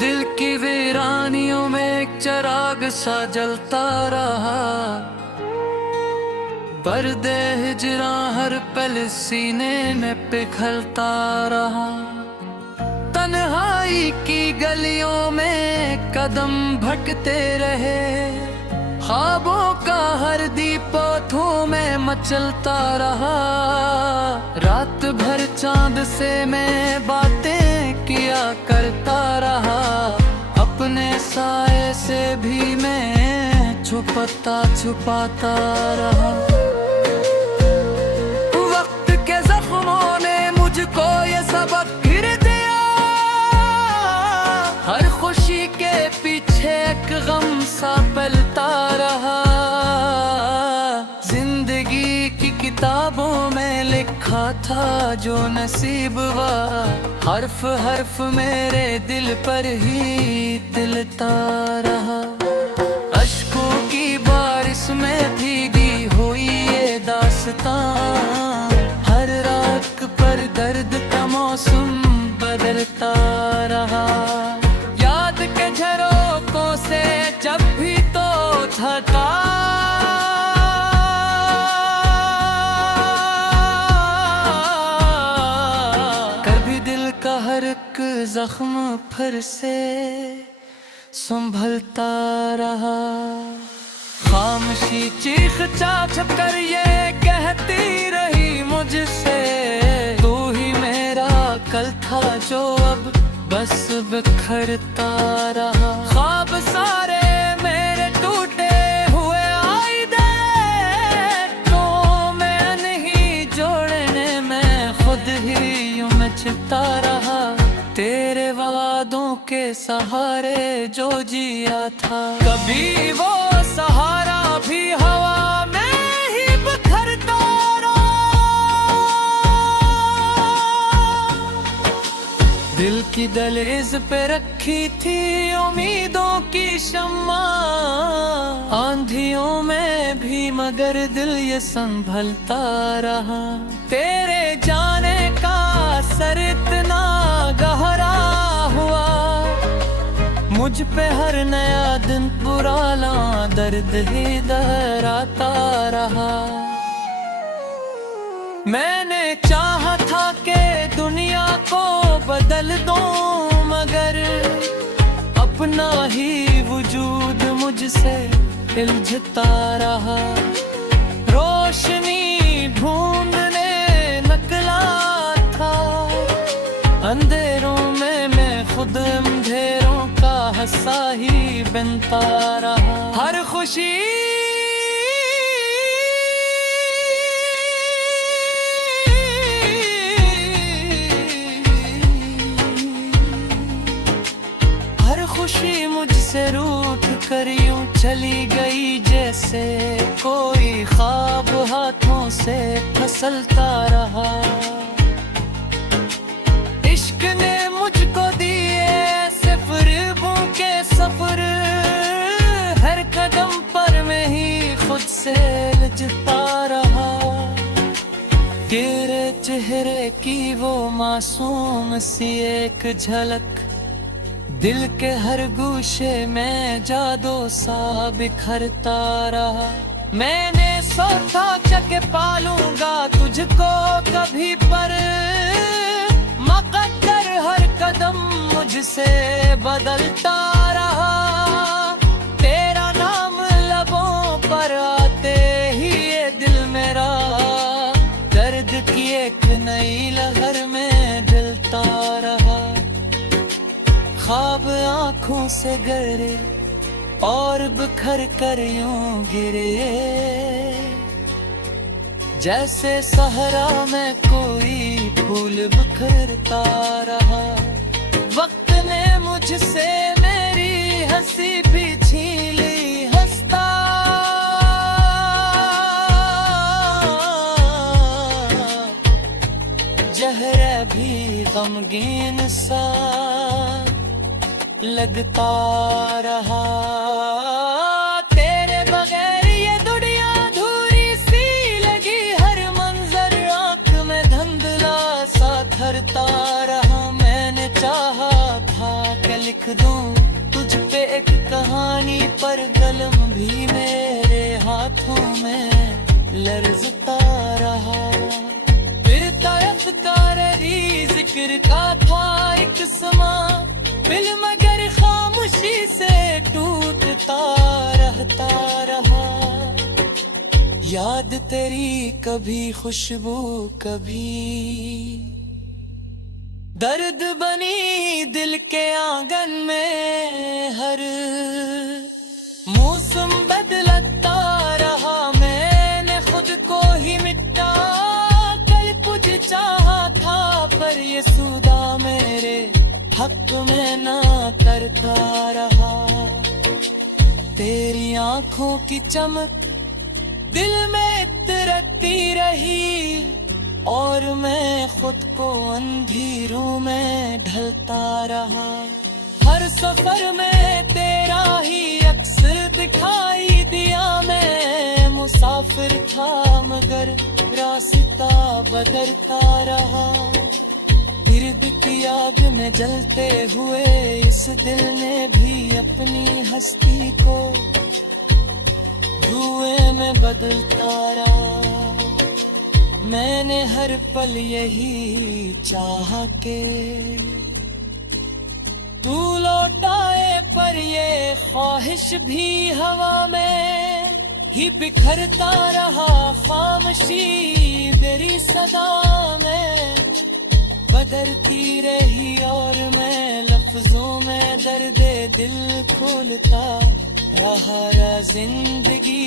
दिल की वीरानियों में एक चिराग सा जलता रहा। पर्दे हिजरा हर पल सीने में पिघलता रहा। तन्हाई की गलियों में कदम भटकते रहे। ख्वाबों का हर दीपों में मचलता रहा। रात भर चांद से मैं बातें किया करता रहा। अपने साए से भी मैं छुपाता छुपाता रहा। वक्त के जख्मों ने मुझको ये सबक फिर दिया। हर खुशी के पीछे एक गम सा पलता रहा। जिंदगी की किताबों में लिखा था जो नसीब हुआ, हर्फ हर्फ मेरे दिल पर ही तिलता रहा। अश्कों की बारिश में भीगी हुई ये दास्तां, हर रात पर दर्द का मौसम बदलता रहा। याद के झरोकों से जब भी तो थका, कभी दिल का हर एक जख्म फिर से संभलता रहा। खामोशी चीख चाच कर ये कहती रही मुझसे, तू ही मेरा कल था जो अब बस बिखरता रहा। ख्वाब सारे मेरे टूटे हुए आई दे, तो मैं नहीं जोड़ने में खुद ही यूं मैं छिपता रहा। तेरे वादों के सहारे जो जिया था, कभी वो सहारा भी हवा में ही बिखरता रहा। दिल की दहलीज पे रखी थी उम्मीदों की शम्मा, आंधियों में भी मगर दिल ये संभलता रहा। तेरे जाने का असर इतना गहरा हुआ, मुझ पे हर नया दिन पुराना दर्द ही दोहराता रहा। मैंने चाहा था कि दुनिया को बदल दूं, मगर अपना ही वजूद मुझसे उलझता रहा। रोशनी ढूंढने निकला था, अंधेरों में मैं खुद अंधेरों का हंसा ही बनता रहा। हर खुशी मुझसे रूठ कर यूं चली गई, जैसे कोई ख्वाब हाथों से फिसलता रहा। इश्क ने मुझको दिए फ़रेबों के सफर, हर कदम पर मैं ही खुद से लजता रहा। तेरे चेहरे की वो मासूम सी एक झलक, दिल के हर गोशे में जादू सा बिखरता रहा। मैंने सोचा कि पालूंगा तुझको कभी, पर मकद्दर हर कदम मुझसे बदलता रहा। तेरा नाम लबों पर आते ही ये दिल मेरा दर्द की एक नई लहर में जलता रहा। ख्वाब आँखों से गहरे और बिखर कर यूं गिरे, जैसे सहरा में कोई फूल बिखरता रहा। वक्त ने मुझसे मेरी हंसी भी छीन ली, हंसता जहर भी गमगीन सा लगता रहा। तेरे बगैर ये दुनिया अधूरी सी लगी, हर मंजर आंख में धुंधला सा ठहरता रहा। मैंने चाहा था कि लिख दूं तुझ पे एक कहानी, पर कलम भी मेरे हाथों में लर्जता रहा। फिर तायत कारी जिक्र का था एक समा, दिल मगर खामोशी से टूटता रहता रहा। याद तेरी कभी खुशबू कभी दर्द बनी दिल के आंगन में। हर मौसम बदलता रहा, मैंने खुद को ही मिटा। कल कुछ चाहा था पर ये सूदा मेरे हक में ना करता रहा। तेरी आंखों की चमक दिल में इतरती रही, और मैं खुद को अंधेरों में ढलता रहा। हर सफर में तेरा ही अक्स दिखाई दिया, मैं मुसाफिर था मगर रास्ता बदलता रहा। गिरद की आग में जलते हुए इस दिल ने भी अपनी हस्ती को धुएं में बदलता रहा। मैंने हर पल यही चाहा के तू लौटाए, पर ये ख्वाहिश भी हवा में ही बिखरता रहा। खामोशी तेरी सदा में बदलती रही, और मैं लफ्जों में दर्दे दिल खोलता रहा। जिंदगी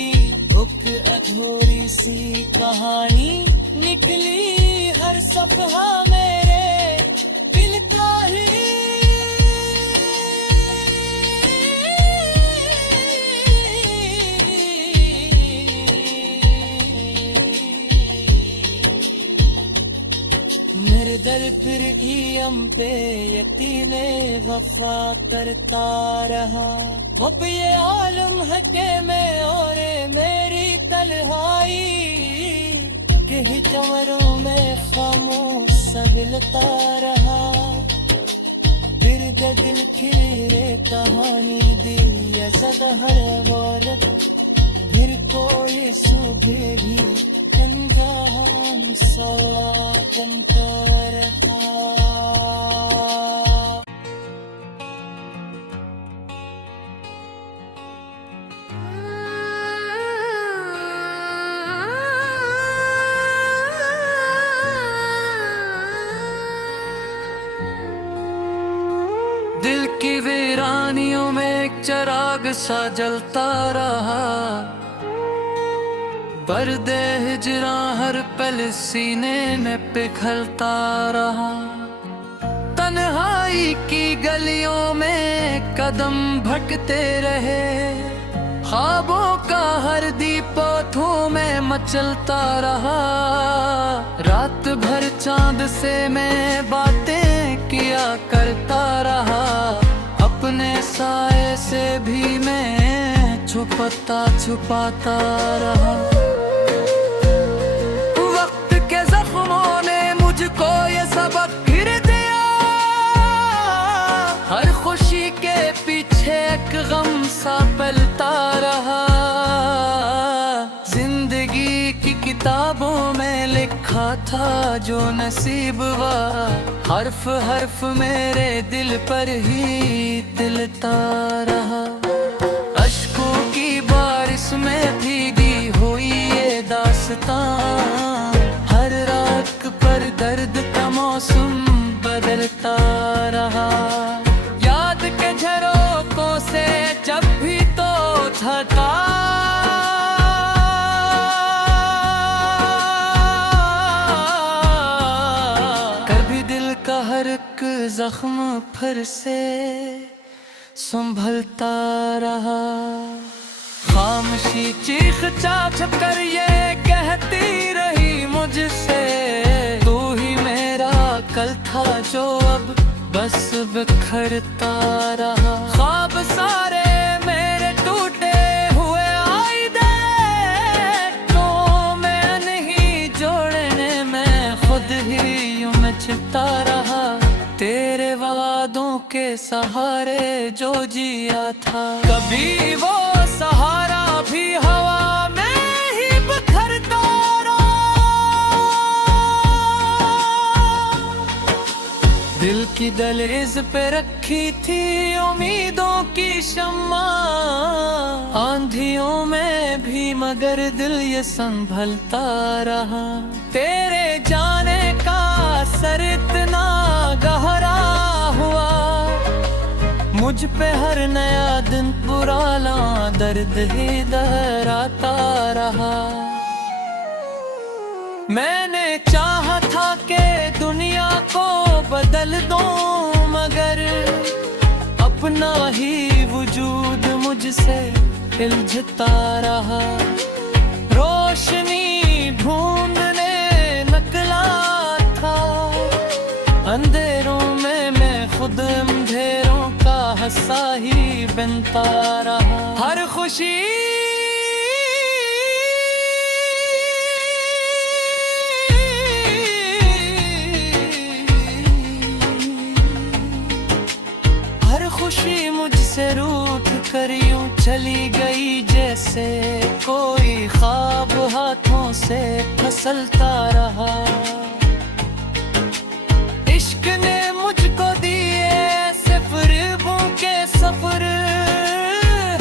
एक अधूरी सी कहानी निकली, हर सफहा मेरे दिल का ही। मेरे दर फिर ईयम पे यकीने वफा करता रहा। अब ये आलम है के में और मेरी तन्हाई के ही कमरों में खामोश सबलता रहा। फिर दिल खीरे कहानी दिल या सदा हर वौरत, फिर कोई सुबह भी तन्हाम सवा कंतर था। दिल की वीरानियों में एक चिराग सा जलता रहा। पर्दे हिजरा हर पल सीने में पिघलता रहा। तन्हाई की गलियों में कदम भटकते रहे, ख्वाबों का हर दीपों में मचलता रहा। रात भर चांद से मैं बातें किया करता रहा, अपने साए से भी मैं छुपाता छुपाता रहा। वक्त के जख्मों ने मुझको ये सबक फिर दिया, हर खुशी के पीछे एक गम सा पलता रहा। जिंदगी की किताबों में लिखा था जो नसीब हुआ, हर्फ हर्फ मेरे दिल पर ही तिलता रहा। अश्कों की बारिश में भीगी हुई ये दास्तां, हर रात पर दर्द का मौसम बदलता रहा। याद के झरोकों से जब भी तो थका, कभी दिल का हर एक जख्म फिर से संभलता रहा। खामोशी चीख चाच कर ये कहती रही मुझसे, तू ही मेरा कल था जो अब बस बिखरता रहा। ख्वाब सारे मेरे टूटे हुए आई दे, तो मैं नहीं जोड़ने में खुद ही यूं मचता रहा। तेरे वादों के सहारे जो जिया था, कभी वो सहारा भी हवा में ही बिखरता रहा। दिल की दहलीज पे रखी थी उम्मीदों की शम्मा, आंधियों में भी मगर दिल ये संभलता रहा। तेरे जाने का असर इतना गहरा हुआ, मुझ पे हर नया दिन पुराना दर्द ही दोहराता रहा। मैंने चाहा था कि दुनिया को बदल दूं, मगर अपना ही वजूद मुझसे उलझता रहा। रोशनी ढूंढने निकला था, अंधेरों में मैं खुद अंधेरों का हंसा ही बनता रहा। हर खुशी मुझसे रूठ कर यूं चली गई, जैसे कोई ख्वाब हाथों से फिसलता रहा। इश्क ने मुझको दिए ऐसे फ़रेबों के सफर,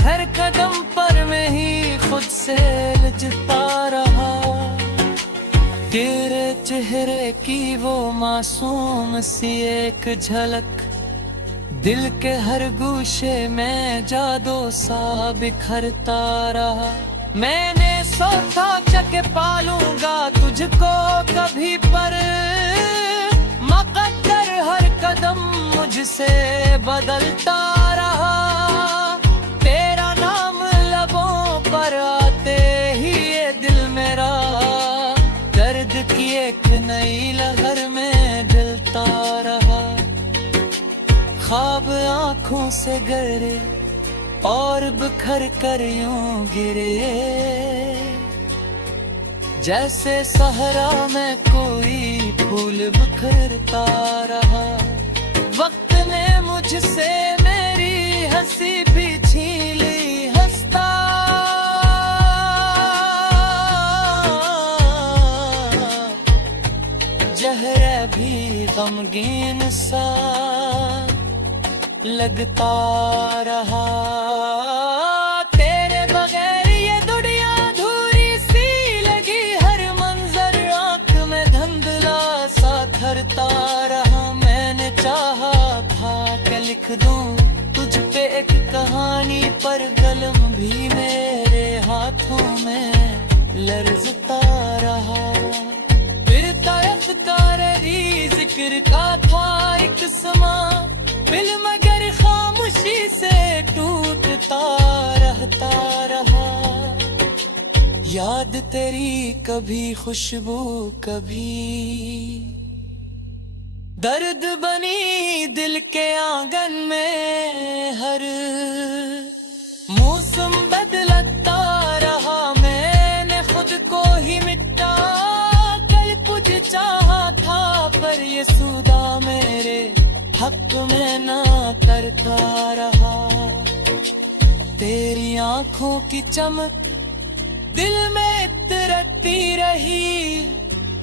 हर कदम पर मैं ही खुद से लजता रहा। तेरे चेहरे की वो मासूम सी एक झलक, दिल के हर गूशे में जादू सा बिखरता रहा। मैंने सोचा कि पालूंगा तुझको कभी, पर मकद्दर हर कदम मुझसे बदलता रहा। तेरा नाम लबों पर आते ही ये दिल मेरा दर्द की एक नई लहर में जलता रहा। ख्वाब आँखों से गिरे और बिखर कर यूं गिरे, जैसे सहरा में कोई फूल बिखरता रहा। वक्त ने मुझसे मेरी हंसी भी छीन ली, हंसता जहर भी गमगीन सा लगता रहा। तेरे बगैर ये दुनिया अधूरी सी लगी, हर मंजर आंख में धुंधला सा ठहरता रहा। मैंने चाहा था कि लिख दूं तुझ पे एक कहानी, पर कलम भी मेरे हाथों में लर्जता रहा। फिर तायत तारी जिक्र का था एक समा, दिल मगर खामोशी से टूटता रहता रहा। याद तेरी कभी खुशबू कभी दर्द बनी दिल के आंगन में। हर मौसम बदलता रहा, मैंने खुद को ही मिटा। कल कुछ चाहा था पर ये सूदा मेरे हक में ना करता रहा। तेरी आंखों की चमक दिल में इतरती रही,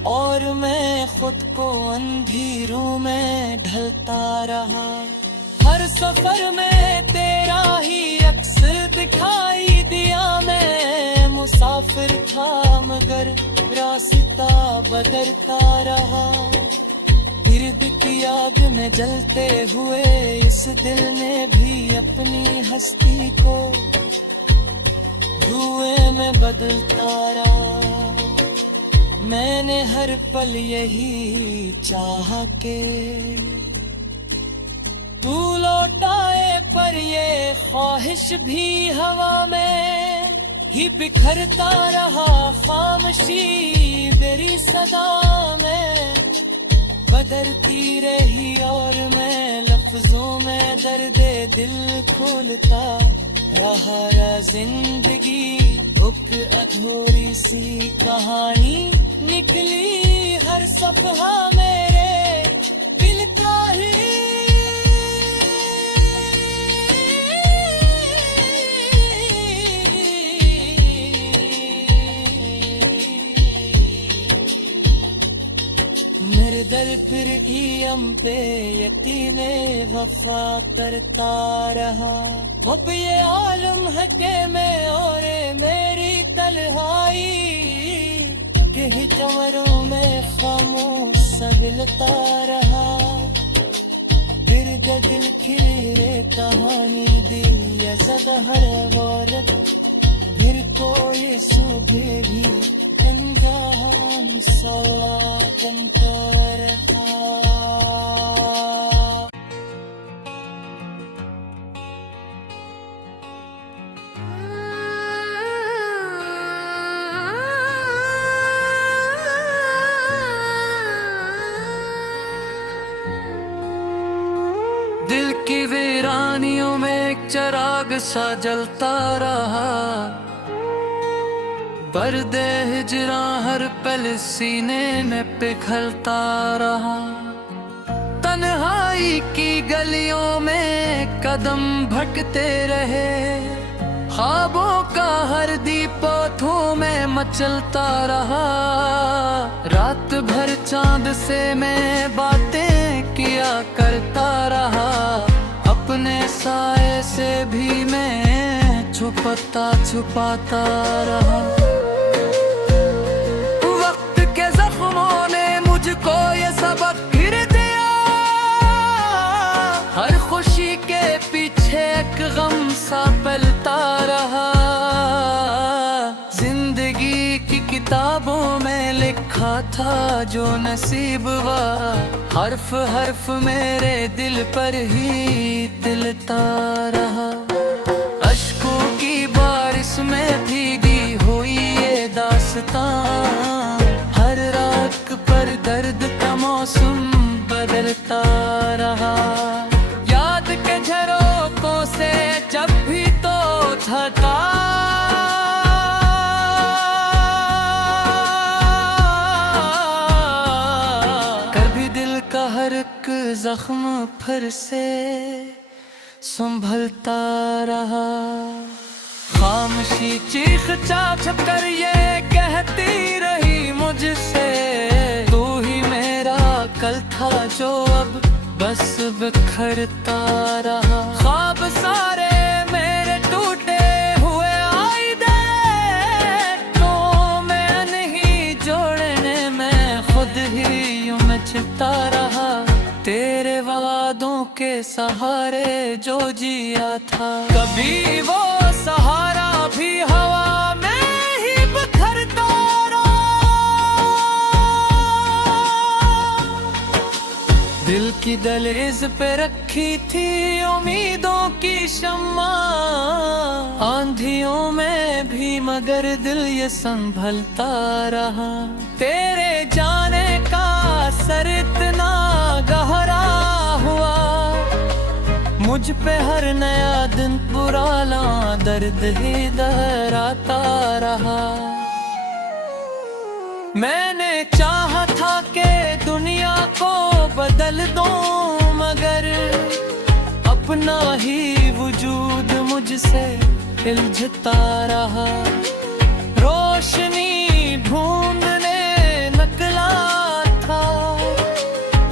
और मैं खुद को अंधेरों में ढलता रहा। हर सफर में तेरा ही अक्स दिखाई दिया, मैं मुसाफिर था मगर रास्ता बदलता रहा। गिरद की आग में जलते हुए इस दिल ने भी अपनी हस्ती को धुएं में बदलता रहा। मैंने हर पल यही चाहा के तू लौटाए, पर ये ख्वाहिश भी हवा में ही बिखरता रहा। खामोशी तेरी सदा में बदलती रही, और मैं लफ्जों में दर्द दिल खोलता रहा। जिंदगी एक अधूरी सी कहानी निकली, हर सफहा मेरे दिल का ही ही हम पे यकीने वफा करता रहा। अब ये आलम है के मैं और मेरी तन्हाई के ही कमरों में खामोश संभलता रहा। फिर दिल की रे कहानी दिल या सदा हर औरत फिर कोई सुबह भी सवा रहा। दिल की वीरानियों में एक चिराग सा जलता रहा। पर्दे हिजरा हर पल सीने में पिघलता रहा। तन्हाई की गलियों में कदम भटकते रहे। ख्वाबों का हर दीपों में मचलता रहा। रात भर चांद से मैं बातें किया करता रहा। अपने साए से भी मैं छुपाता छुपाता रहा। वक्त के जख्मों ने मुझको ये सबक फिर दिया। हर खुशी के पीछे एक गम सा पलता रहा। जिंदगी की किताबों में लिखा था जो नसीब हुआ। हर्फ हर्फ मेरे दिल पर ही तिलता रहा। अश्कों की बारिश में भीगी हुई ये दास्तां। हर रात पर दर्द का मौसम बदलता रहा। याद के झरोकों से जब भी तो थका। कभी दिल का हर एक जख्म फिर से संभलता रहा। खामोशी चीख चाप कर ये कहती रही मुझसे, तू ही मेरा कल था जो अब बस बिखरता रहा। ख्वाब सारे मेरे टूटे हुए आई दे, तो मैं नहीं जोड़ने में खुद ही यूं मैं छिपता रहा। तेरे वादों के सहारे जो जिया था, कभी वो सहारा भी हवा में ही बिखरता रहा। दिल की दहलीज पे रखी थी उम्मीदों की शम्मा, आंधियों में भी मगर दिल ये संभलता रहा। तेरे जाने का असर इतना गहरा हुआ, मुझ पे हर नया दिन पुराना दर्द ही दोहराता रहा। मैंने चाहा था कि दुनिया को बदल दूं, मगर अपना ही वजूद मुझसे उलझता रहा। रोशनी ढूंढने निकला था,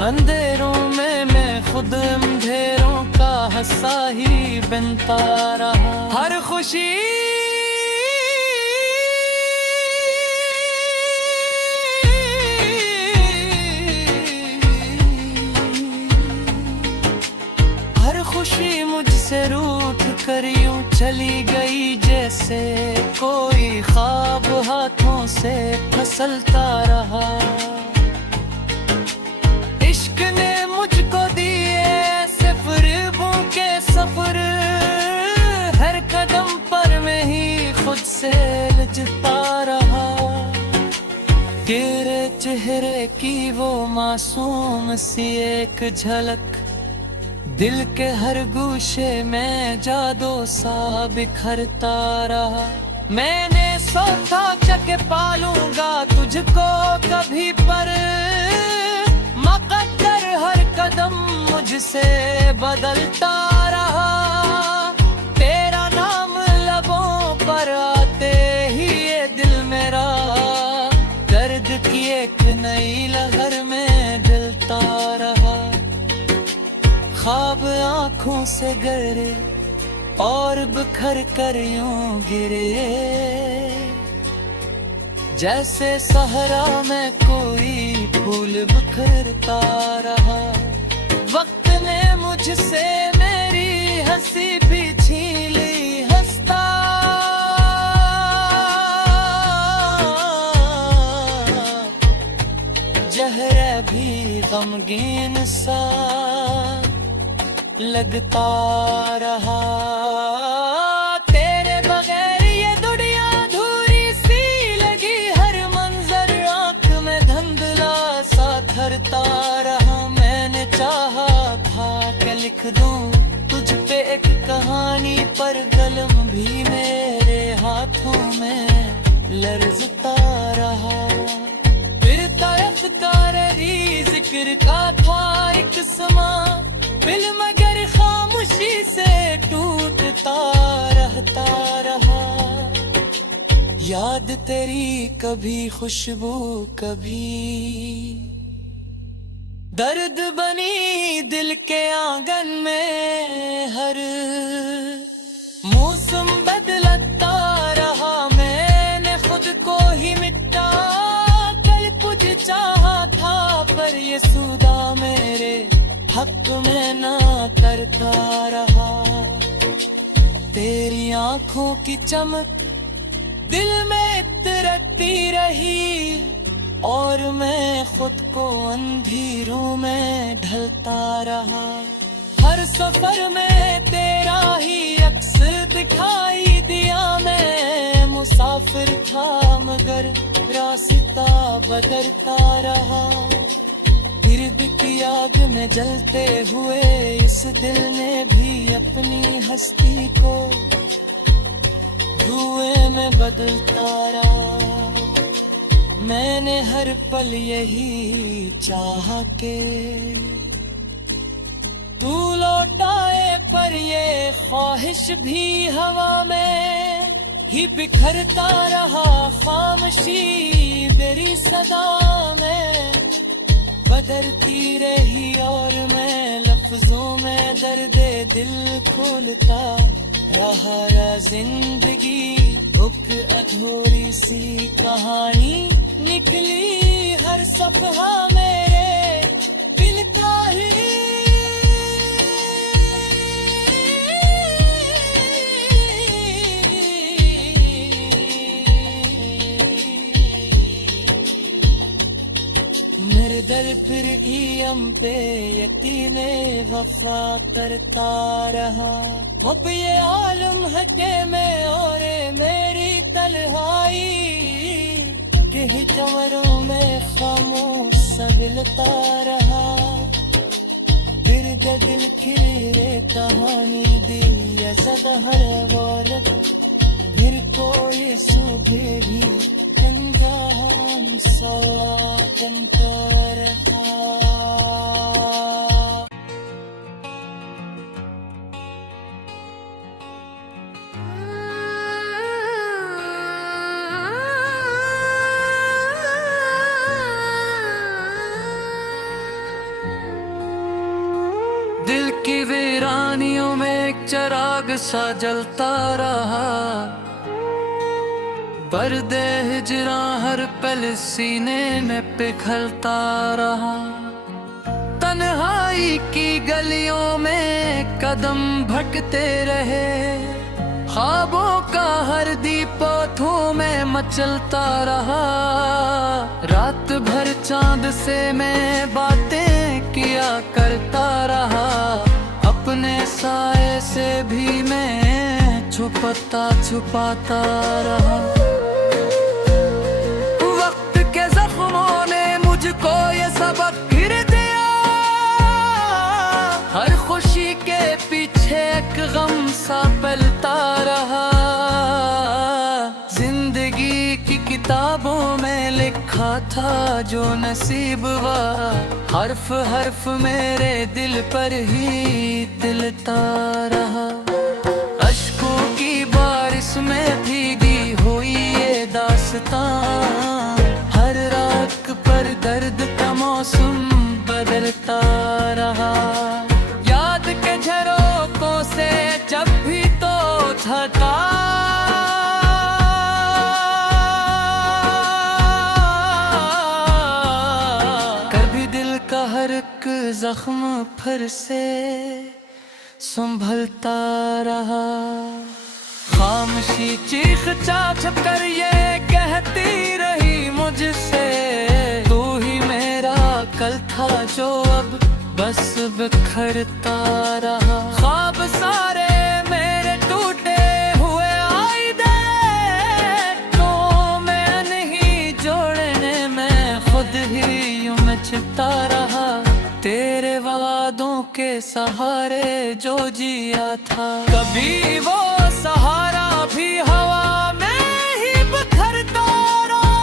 अंधेरों में मैं खुद अंधेरों का हंसा ही बनता रहा। हर खुशी मुझसे रूठ कर यूं चली गई, जैसे कोई ख्वाब हाथों से फिसलता रहा। इश्क ने मुझको दिए फ़रेबों के सफर, हर कदम पर मैं ही खुद से लजता रहा। तेरे चेहरे की वो मासूम सी एक झलक, दिल के हर गूशे में जादू सा बिखरता रहा। मैंने सोचा कि पालूंगा तुझको कभी, पर मकद्दर हर कदम मुझसे बदलता रहा। तेरा नाम लबों पर आते ही ये दिल मेरा दर्द की एक नई लहर में जलता रहा। आंखों से गिरे और बिखर कर यूं गिरे, जैसे सहरा में कोई फूल बिखरता रहा। वक्त ने मुझसे मेरी हंसी भी छीन ली, हंसता जहर भी गमगीन सा लगता रहा। तेरे बगैर ये दुनिया अधूरी सी लगी, हर मंजर आंख में धुंधला सा ठहरता रहा। मैंने चाहा था कि लिख दूं तुझ पे एक कहानी, पर कलम भी मेरे हाथों में लर्जता रहा। फिर ताररी जिक्र का था एक समा, दिल मगर खामोशी से टूटता रहता रहा। याद तेरी कभी खुशबू कभी दर्द बनी दिल के आंगन में। हर मौसम बदलता रहा, मैंने खुद को ही मिटा। कल कुछ चाहा था पर ये सूदा मेरे हक में ना करता रहा। तेरी आंखों की चमक दिल में इतरती रही, और मैं खुद को अंधेरों में ढलता रहा। हर सफर में तेरा ही अक्स दिखाई दिया, मैं मुसाफिर था मगर रास्ता बदलता रहा। गिरद की आग में जलते हुए इस दिल ने भी अपनी हस्ती को धुएं में बदलता रहा। मैंने हर पल यही चाहा के तू लौटाए, पर ये ख्वाहिश भी हवा में ही बिखरता रहा। खामोशी तेरी सदा में बदलती रही, और मैं लफ्जों में दर्द दिल खोलता रहा। जिंदगी एक अधूरी सी कहानी निकली, हर सफहा मेरे दिल का ही। मेरे दर फिर ईयम पे यकीने वफा करता रहा। अब ये आलम है के मैं और मेरी तन्हाई के ही कमरों में खामोश सबलता रहा। फिर दिल खिरे कहानी दी सदा हर वौरत, फिर कोई सुबह भी तंजान सवातन करता। दिल की वीरानियों में एक चिराग सा जलता रहा। पर्दे हिजरा हर पल सीने में पिघलता रहा। तन्हाई की गलियों में कदम भटकते रहे, ख्वाबों का हर दीपों में मचलता रहा। रात भर चांद से मैं बातें किया करता रहा, अपने साए से भी मैं छुपाता छुपाता रहा। वक्त के जख्मों ने मुझको ये सबक फिर दिया, हर खुशी के पीछे एक गम सा पलता रहा। जिंदगी की किताबों में लिखा था जो नसीब हुआ, हर्फ हर्फ मेरे दिल पर ही तिलता रहा। अश्कों की बारिश में भीगी हुई ये दास्तां, हर रात पर दर्द का मौसम बदलता रहा। याद के झरोखे जब भी तो थका कभी दिल का हर एक जख्म फिर से संभलता रहा। खामोशी चीख चाप कर ये कहती रही मुझसे, तू ही मेरा कल था जो अब बस बिखरता रहा। ख्वाब सारे मेरे टूटे हुए आई दे, तो मैं नहीं जोड़ने में खुद ही यूं मचता रहा। तेरे वादों के सहारे जो जिया था, कभी वो सहारा भी हवा में ही बिखरता रहा।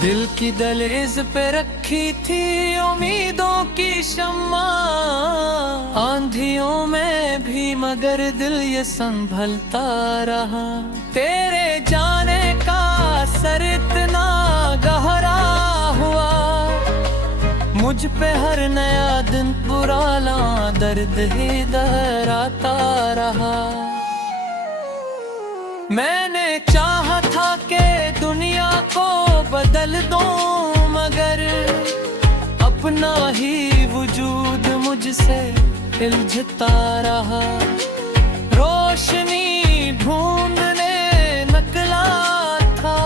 दिल की दहलीज पे रखी थी उम्मीदों की शम्मा, आंधियों में भी मगर दिल ये संभलता रहा। तेरे जाने का असर इतना गहरा हुआ, मुझ पे हर नया दिन पुराना दर्द ही दोहराता रहा। मैंने चाहा था कि दुनिया को बदल दूं, मगर अपना ही वजूद मुझसे उलझता रहा। रोशनी ढूंढने निकला था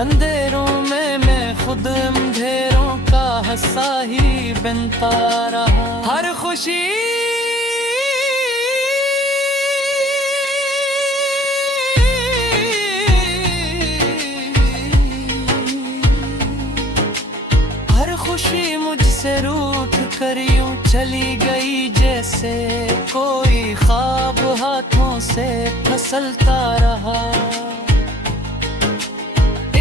अंधेरों में, मैं खुद अंधेरों का हंसा ही बनता रहा। हर खुशी मुझसे रूठ कर यूं चली गई, जैसे कोई ख्वाब हाथों से फिसलता रहा।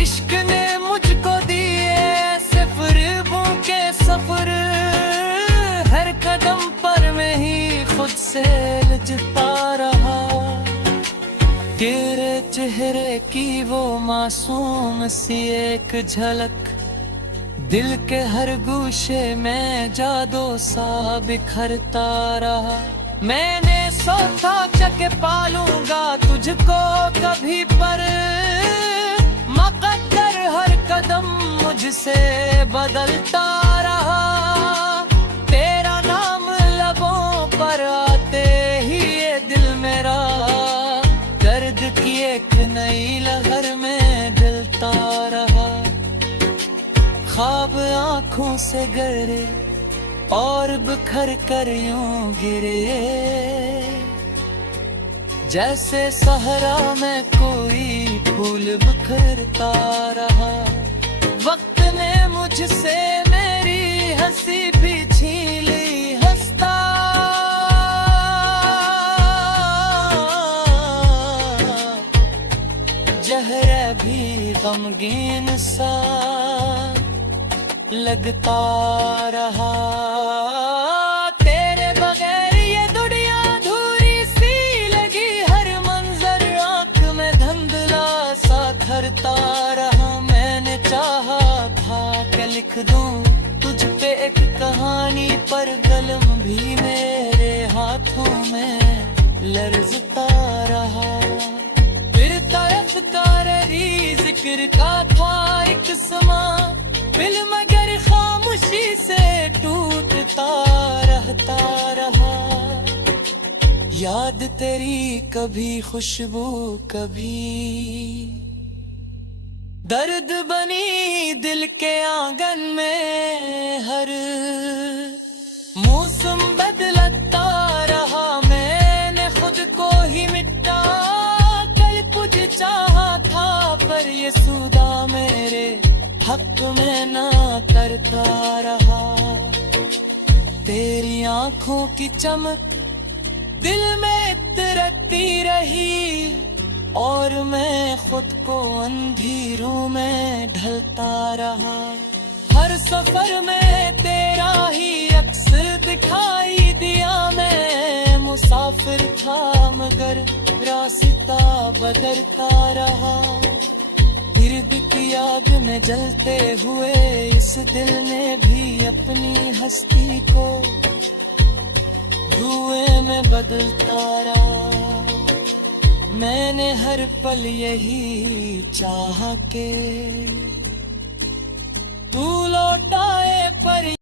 इश्क ने मुझको दिए ऐसे फ़रेबों के सफर, हर कदम पर मैं ही खुद से लजता रहा। तेरे चेहरे की वो मासूम सी एक झलक, दिल के हर गूशे में जादू सा बिखरता रहा। मैंने सोचा कि पालूंगा तुझको कभी, पर मकद्दर हर कदम मुझसे बदलता रहा। तेरा नाम लबों पर आते ही ये दिल मेरा दर्द की एक नई लहर में जलता रहा। ख्वाब आँखों से गहरे और बिखर कर यूं गिरे, जैसे सहरा में कोई फूल बिखरता रहा। वक्त ने मुझसे मेरी हंसी भी छीन ली, हंसता जहर भी गमगीन सा लगता रहा। तेरे बगैर ये दुनिया अधूरी सी लगी, हर मंजर आंख में धुंधला सा ठहरता रहा। मैंने चाहा था कि लिख दूं तुझ पे एक कहानी, पर कलम भी मेरे हाथों में लर्जता रहा। फिर तयफ़कारी जिक्र का था एक समा, दिल मगर खामोशी से टूटता रहता रहा। याद तेरी कभी खुशबू कभी दर्द बनी दिल के आंगन में। हर मौसम बदलता रहा, मैंने खुद को ही मिटा। कल कुछ चाहा था पर ये सूदा मेरे हक में ना करता रहा। तेरी आंखों की चमक दिल में इतरती रही, और मैं खुद को अंधेरों में ढलता रहा। हर सफर में तेरा ही अक्स दिखाई दिया, मैं मुसाफिर था मगर रास्ता बदलता रहा। गिर्द की आग में जलते हुए इस दिल ने भी अपनी हस्ती को धुएं में बदलता रहा। मैंने हर पल यही चाहा के तू लौटाए पर